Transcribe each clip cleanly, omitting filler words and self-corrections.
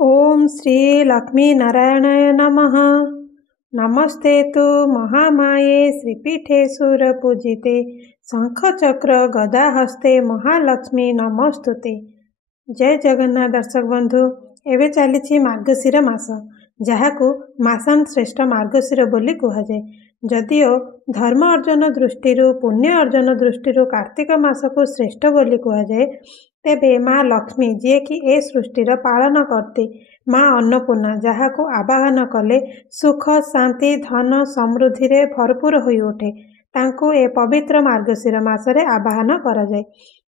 ओम श्री लक्ष्मी नारायणाय नमः। नमस्ते तु महामाये श्रीपीठे सुरपूजिते शंख चक्र गदा हस्ते महालक्ष्मी नमस्तुते। जय जगन्नाथ दर्शक बंधु, एवं चली मार्गशीर मास, जहाकू मासान श्रेष्ठ मार्गशीर बोली कहुए। जदिओ धर्म अर्जन दृष्टि पुण्य अर्जन दृष्टि कार्तिक मास को श्रेष्ठ बोली कहुए, तेबे माँ लक्ष्मी जी कि ए सृष्टिर पालन करती माँ अन्नपूर्णा, जहाकू आवाहन कले सुख शांति धन समृद्धि रे भरपूर होई उठे, तांकू ए पवित्र मार्गशीर मासरे आवाहन करा जाए।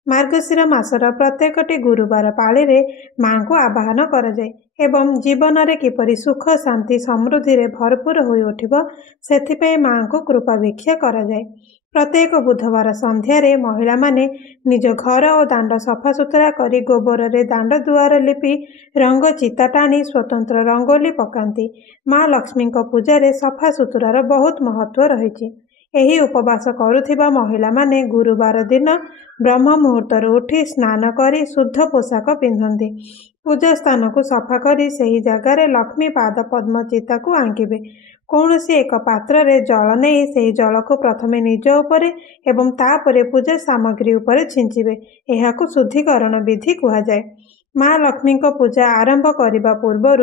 मार्गशीर मासर प्रत्येकटी गुरुवार पाली रे माँ को आवाहन करा जाए एवं जीवन रे किपरि सुख शांति समृद्धि रे भरपूर होई उठिबो सेथिपई माँ को कृपा भिक्षा करा जाए। प्रत्येक बुधवार संध्यारे महिला माने निज घर और दांड सफा सुतरा करी गोबर रे दांड दुआर लिपि रंग चिता टाणी स्वतंत्र रंगोली पकांती। माँ लक्ष्मी पूजा रे सफा सुतरार बहुत महत्व रही। एही उपवास करुथिबा महिला माने गुरुवार दिन ब्रह्म मुहूर्तर उठी स्नान करी शुद्ध पोशाक पिंधंती। पूजा स्थान को सफा करी सही जगार लक्ष्मी पाद पद्म चिता को आंकिबे। कौनसी एक पात्र रे जल नहीं सही जल को प्रथमे निज उपरे एवं तापरे पूजा सामग्री उपरे छिंचिबे। एहाकू शुद्धिकरण विधि कुहाजाए। माँ लक्ष्मी को पूजा आरंभ करने पूर्वर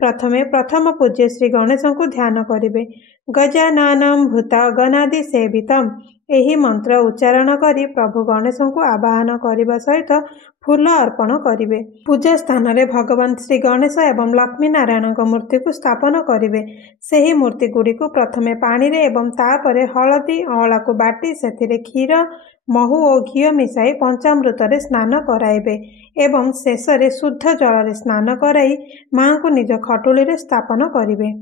प्रथम पूज्य श्री गणेश को ध्यान करिवे। गजाननम भूतगणादि सेवितम एही मंत्र उच्चारण करी प्रभु गणेश को आवाहन करने सहित फूल अर्पण करिवे। पूजा स्थान रे भगवान श्री गणेश एवं लक्ष्मी नारायण मूर्ति को स्थापन करिवे। सेही मूर्ति गुड़ी को प्रथमे पानी रे एवं तापरे हलदी अँला को बाटी सेथिरे क्षीर महू और घी मिसाई पंचामृत रे स्नान कराइबे एवं शेष रे शुद्ध जल रे स्नान कराई माँ को निज खटुली रे स्थापन करिवे।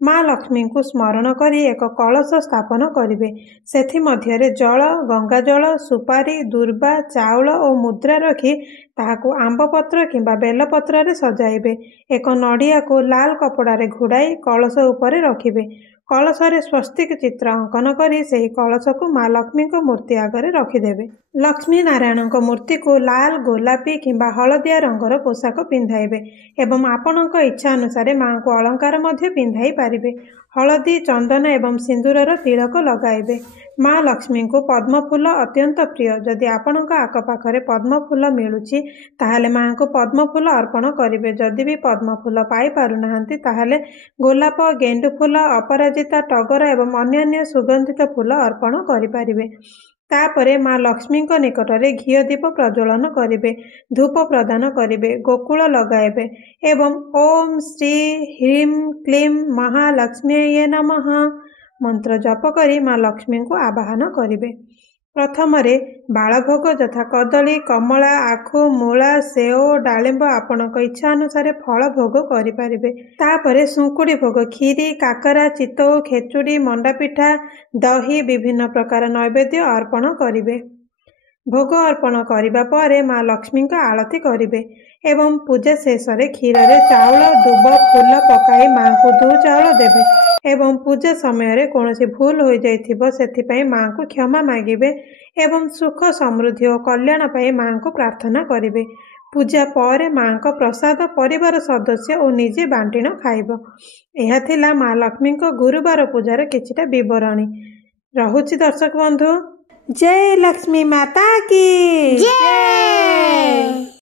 माँ लक्ष्मी को स्मरण करी एक कलश स्थापन करिवे। सेथि मध्यरे जल गंगा जल सुपारी दुर्बा चाउल और मुद्रा रखी ताहाकू आंब पत्र किंबा बेलपत्र रे सजाइबे। एक नड़िया को लाल कपड़ा रे घुड़ाई कलश उपरे रखिबे। कलश रे स्वस्तिक चित्र अंकन करी सेही कलश को माँ लक्ष्मी को मूर्ति आगरे रखिदेवे। लक्ष्मी नारायण को मूर्ति को लाल गोलापी किंबा हलदिया रंगर पोशाक पिंधाइबे एवं आपणक इच्छा अनुसार माँ को अलंकार मध्य पिंधाई पारिबे। हलदी चंदन एवं सिंदूरर तिलक लगाइबे। माँ लक्ष्मी को पद्म फूल अत्यंत प्रिय। जदि आपणक आखपाखरे पद्म फूल मिलुछि ताहाले माँ को पद्म फूल अर्पण करिवे। जदि भी पद्म फूल पाई पारुनाहांती ताहाले गोलाप गेंडु फूल अपराजिता टगर एवं अन्यान्य सुगंधित फूल अर्पण करिपारिबे। तापरे माँ लक्ष्मी निकटरे घी दीप प्रज्वलन करिवे, धूप प्रदान करिवे, गोकुल लगाइबे एवं ओम श्री ह्रीं क्लीं महालक्ष्म्यै नमः मंत्र जप करी माँ लक्ष्मी को आवाहन करिवे। प्रथम बालभोग यथा कदली कमला आखु मूला सेओ डालिंब आपणक इच्छा अनुसार फल भोग करिपारिबे। तापरे सुंकुड़ी भोग खीरी काकरा चितौ खेचुड़ी मंडापिठा दही विभिन्न प्रकार नैवेद्य अर्पण करिवे। भोग अर्पण करिबा परे माँ लक्ष्मी का आरती करिवे एवं पूजा शेष क्षीर रे चाउल दुब फूल पकाई माँ को दू चाउल देवे एवं पूजा समय रे कौनसी भूल हो जाइथिबो सेथिपई माँ को क्षमा मागिबे एवं सुख समृद्धि और कल्याण पाई माँ को प्रार्थना करिवे। पूजा पर माँ को प्रसाद परिवार सदस्य और निजे बांटिन खाइबो। एहा थिला माँ लक्ष्मी को गुरुवार पूजार किछिटा विवरणी। रहुछि दर्शक बंधु। जय लक्ष्मी माता की जय।